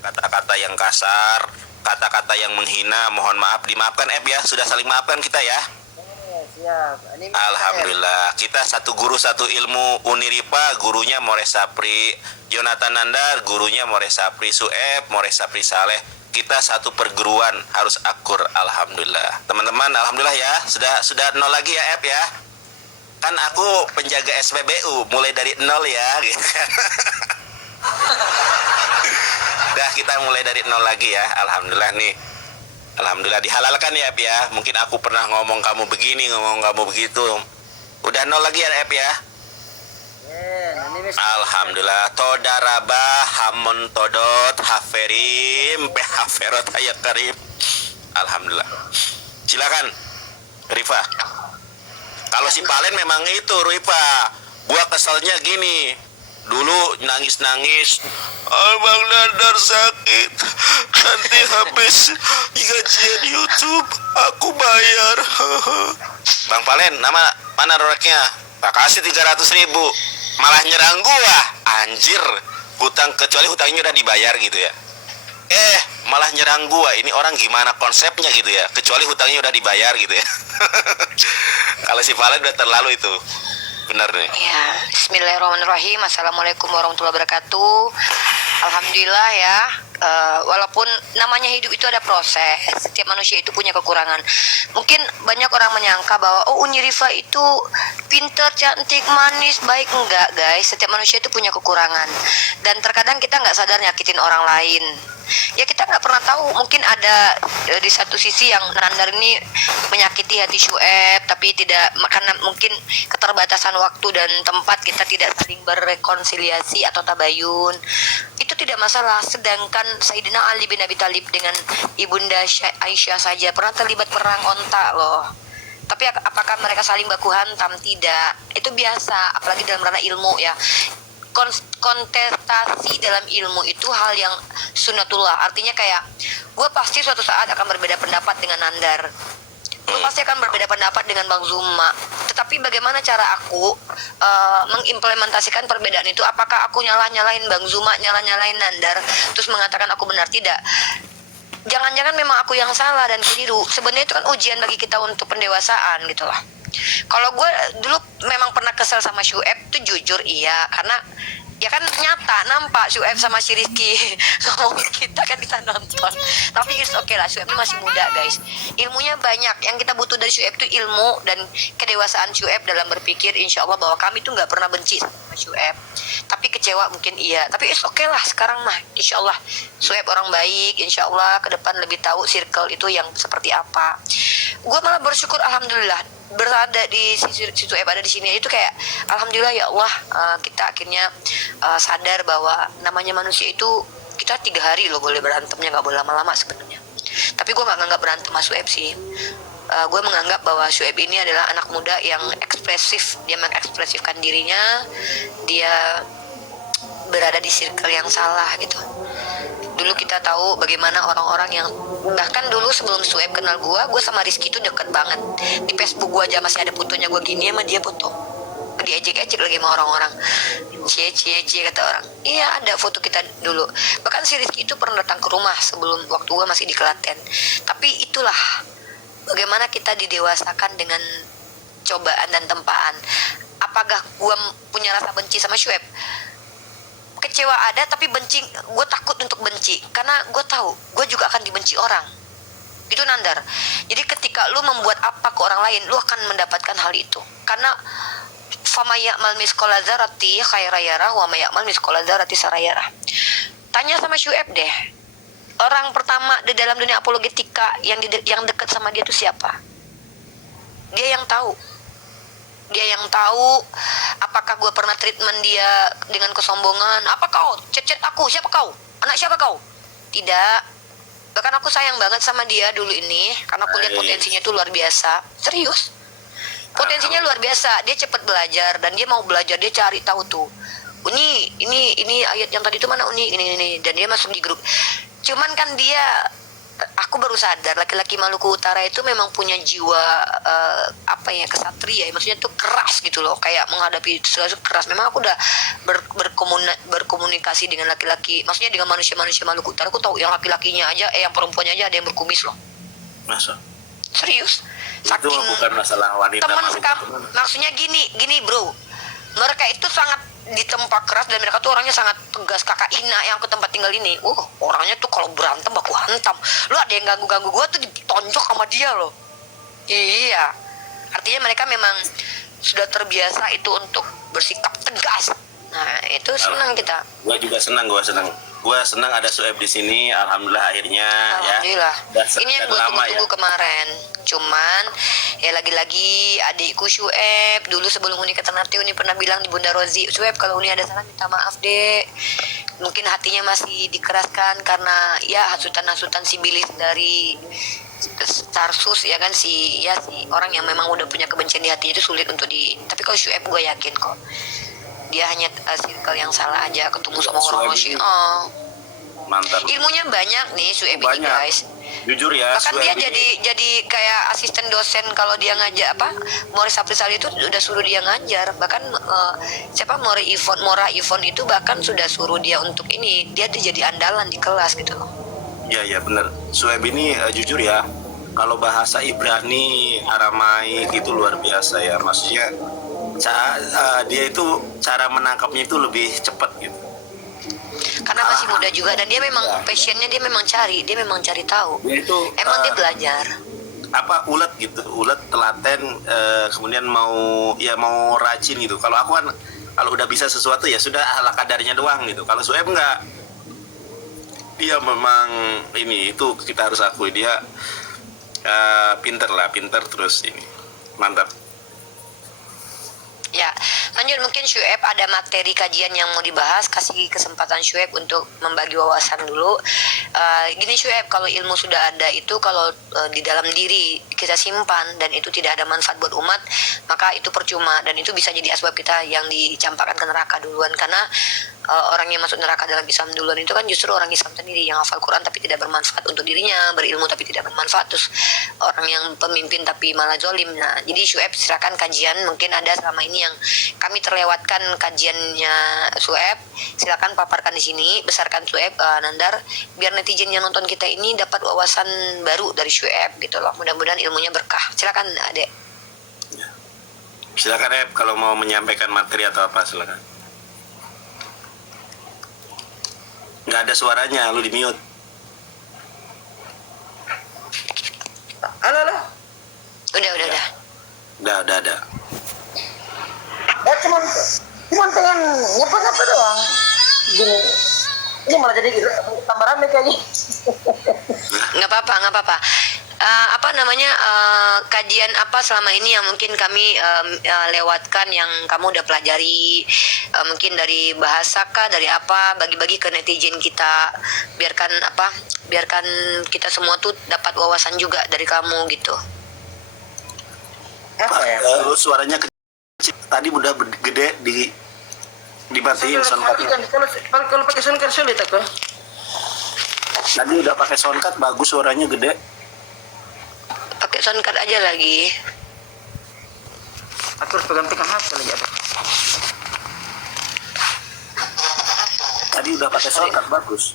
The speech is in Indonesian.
kata-kata yang kasar, kata-kata yang menghina, mohon maaf, dimaafkan ya. Sudah saling maafkan kita ya. Siap. Alhamdulillah, kita satu guru satu ilmu. Uniripa gurunya More Sapri, Jonathan Nandar gurunya More Sapri, Sueb More Sapri Saleh. Kita satu perguruan, harus akur. Alhamdulillah. Teman-teman, alhamdulillah ya. Sudah nol lagi ya ya. Kan aku penjaga SPBU, mulai dari nol ya gitu kan. Dah, kita mulai dari nol lagi ya. Alhamdulillah nih. Alhamdulillah dihalalkan ya ya. Mungkin aku pernah ngomong kamu begini, ngomong kamu begitu. Udah nol lagi ya ya. Alhamdulillah. Todaraba hamon todot haferim haferot ayat karim. Alhamdulillah. Silakan Rifa. Kalau si Palen memang itu Rifa. Gua keselnya gini. Dulu nangis-nangis, Bang Nandar sakit, nanti habis gajian YouTube aku bayar. Bang Palen, mana roreknya? Tak kasih 300.000, malah nyerang gua. Anjir, hutang, kecuali hutangnya udah dibayar gitu ya. Malah nyerang gua. Ini orang gimana konsepnya gitu ya, kecuali hutangnya udah dibayar gitu ya. Kalau si Palen udah terlalu itu. Benar nih. Ya, bismillahirrahmanirrahim. Assalamualaikum warahmatullahi wabarakatuh. Alhamdulillah ya. Walaupun namanya hidup itu ada proses, setiap manusia itu punya kekurangan. Mungkin banyak orang menyangka bahwa Uni Rifa itu pintar, cantik, manis, baik. Enggak guys, setiap manusia itu punya kekurangan. Dan terkadang kita nggak sadar nyakitin orang lain. Ya kita nggak pernah tahu, mungkin ada di satu sisi yang Nandar ini menyakiti hati Syueb, tapi tidak, karena mungkin keterbatasan waktu dan tempat kita tidak saling berrekonsiliasi atau tabayun. Itu tidak masalah. Sedangkan Sayyidina Ali bin Abi Thalib dengan Ibunda Aisyah saja pernah terlibat perang onta loh. Tapi apakah mereka saling baku hantam? Tidak. Itu biasa, apalagi dalam ranah ilmu ya. Kontestasi dalam ilmu itu hal yang sunnatullah. Artinya kayak gue pasti suatu saat akan berbeda pendapat dengan Nandar, gue pasti akan berbeda pendapat dengan Bang Zuma. Tetapi bagaimana cara aku mengimplementasikan perbedaan itu? Apakah aku nyalahin Bang Zuma, nyalahin Nandar, terus mengatakan aku benar? Tidak. Jangan-jangan memang aku yang salah dan keliru. Sebenarnya itu kan ujian bagi kita untuk pendewasaan gitu lah. Kalau gue dulu memang pernah kesel sama Syueb tuh, jujur iya, karena ya kan nyata nampak Syueb sama si Rizky ngomongin kita kan, kita nonton. Tapi it's okay lah, Syueb masih muda guys, ilmunya banyak. Yang kita butuh dari Syueb tuh ilmu dan kedewasaan Syueb dalam berpikir. Insya Allah bahwa kami tuh nggak pernah benci sama Syueb, tapi kecewa mungkin iya, tapi it's okay lah. Sekarang mah insya Allah Syueb orang baik, insya Allah ke depan lebih tahu circle itu yang seperti apa. Gue malah bersyukur alhamdulillah berada di situ, ada di sini itu kayak alhamdulillah ya Allah. Kita akhirnya sadar bahwa namanya manusia itu kita 3 hari loh boleh berantemnya, nggak boleh lama-lama sebenarnya. Tapi gue nggak nganggap berantem sama Syueb sih. Gue menganggap bahwa Syueb ini adalah anak muda yang ekspresif. Dia mengekspresifkan dirinya, dia berada di circle yang salah gitu. Dulu kita tahu bagaimana orang-orang yang, bahkan dulu sebelum Syueb kenal gue sama Rizky itu deket banget. Di Facebook gue aja masih ada fotonya gue gini sama dia, foto diejek-ejek lagi sama orang-orang, cie kata orang. Iya, ada foto kita dulu. Bahkan si Rizky itu pernah datang ke rumah sebelum waktu gue masih di Klaten. Tapi itulah bagaimana kita didewasakan dengan cobaan dan tempaan. Apakah gue punya rasa benci sama Syueb? Kecewa ada, tapi benci, gue takut untuk benci karena gue tahu gue juga akan dibenci orang. Itu Nandar. Jadi ketika lu membuat apa ke orang lain, lu akan mendapatkan hal itu. Karena fama ya'mal misqala dzarrati khairan yarah wa may ya'mal misqala dzarrati syarran yarah. Tanya sama Syueb deh, orang pertama di dalam dunia apologetika yang dekat sama dia itu siapa? Dia yang tahu. Dia yang tahu apakah gue pernah treatment dia dengan kesombongan. Apa kau chat aku? Siapa kau? Anak siapa kau? Tidak. Bahkan aku sayang banget sama dia dulu ini, karena aku lihat potensinya itu luar biasa. Serius, potensinya luar biasa. Dia cepat belajar dan dia mau belajar. Dia cari tahu tuh, ini ayat yang tadi itu mana, ini. Dan dia masuk di grup. Cuman kan dia aku baru sadar laki-laki Maluku Utara itu memang punya jiwa kesatria ya. Maksudnya tuh keras gitu loh, kayak menghadapi segala sesuatu keras. Memang aku udah berkomunikasi dengan laki-laki, maksudnya dengan manusia-manusia Maluku Utara. Aku tahu yang laki-lakinya aja, yang perempuannya aja ada yang berkumis loh. Masa? Serius. Itu bukan masalah wanita Maluku. Maksudnya gini bro, mereka itu sangat ditempa keras dan mereka tuh orangnya sangat tegas. Kakak Ina yang ke tempat tinggal ini, orangnya tuh kalau berantem baku hantam. Lu ada yang ganggu gua tuh ditonjok sama dia loh. Iya, artinya mereka memang sudah terbiasa itu untuk bersikap tegas. Nah itu senang kita. Gua juga senang, gua senang ada Sueb di sini. Alhamdulillah akhirnya. Alhamdulillah. Ya. Ini yang gue tunggu-tunggu kemarin. Cuman ya lagi-lagi adikku Sueb dulu sebelum Uni ke Ternate, Uni pernah bilang di Bunda Rozi, Sueb kalau Uni ada salah minta maaf dek. Mungkin hatinya masih dikeraskan karena ya hasutan-hasutan sibilis dari Tarsus ya kan, si orang yang memang udah punya kebencian di hatinya itu sulit untuk tapi kalau Sueb gue yakin kok dia hanya circle yang salah aja, ketemu sama orang Syiah. Mantap. Ilmunya banyak nih Sueb ini guys. Jujur ya. Bahkan dia jadi kayak asisten dosen kalau dia ngajar Morris Aprisali itu udah suruh dia ngajar. Bahkan Mora Ivon itu bahkan sudah suruh dia untuk ini. Dia jadi andalan di kelas gitu loh. Iya benar. Sueb ini jujur ya. Kalau bahasa Ibrani, Aramaik itu luar biasa ya. Maksudnya dia itu cara menangkapnya itu lebih cepat gitu. Karena masih muda juga dan dia memang passionnya, dia memang cari tahu. Dia belajar. Ulet gitu, telaten, kemudian mau rajin gitu. Kalau aku kan kalau udah bisa sesuatu ya sudah ala kadarnya doang gitu. Kalau Sueb enggak, dia memang itu kita harus akui dia pinter terus ini mantap. Ya, lanjut mungkin Syueb ada materi kajian yang mau dibahas, kasih kesempatan Syueb untuk membagi wawasan dulu. Gini Syueb, kalau ilmu sudah ada itu kalau di dalam diri kita simpan dan itu tidak ada manfaat buat umat, maka itu percuma dan itu bisa jadi asbab kita yang dicampakkan ke neraka duluan. Karena orang yang masuk neraka dalam Islam duluan itu kan justru orang Islam sendiri yang hafal Quran tapi tidak bermanfaat untuk dirinya, berilmu tapi tidak bermanfaat, terus orang yang pemimpin tapi malah zolim. Nah, jadi Syueb silakan kajian, mungkin ada selama ini yang kami terlewatkan kajiannya Syueb, silakan paparkan di sini, besarkan Syueb, Nandar, biar netizen yang nonton kita ini dapat wawasan baru dari Syueb gitu loh. Mudah-mudahan ilmunya berkah. Silakan Adek. Silakan Eb, kalau mau menyampaikan materi atau apa silakan. Nggak ada suaranya, lu di mute. Halo. Udah. Udah ada. Ya cuman pengen nyapa doang. Gini. Ini malah jadi tambah rame kayaknya. Nggak apa-apa. Kajian apa selama ini yang mungkin kami lewatkan yang kamu udah pelajari, mungkin dari bahasa kah, dari apa, bagi-bagi ke netizen kita, biarkan kita semua tuh dapat wawasan juga dari kamu gitu. Apa ya? Lu suaranya kecil, tadi udah gede dimatiin soundcardnya. Kalau pakai soundcard sulit aku. Tadi udah pakai soundcard bagus, suaranya gede. Pakai soundcard aja lagi. Aku harus pegang HP lagi ada. Tadi udah pakai soundcard bagus.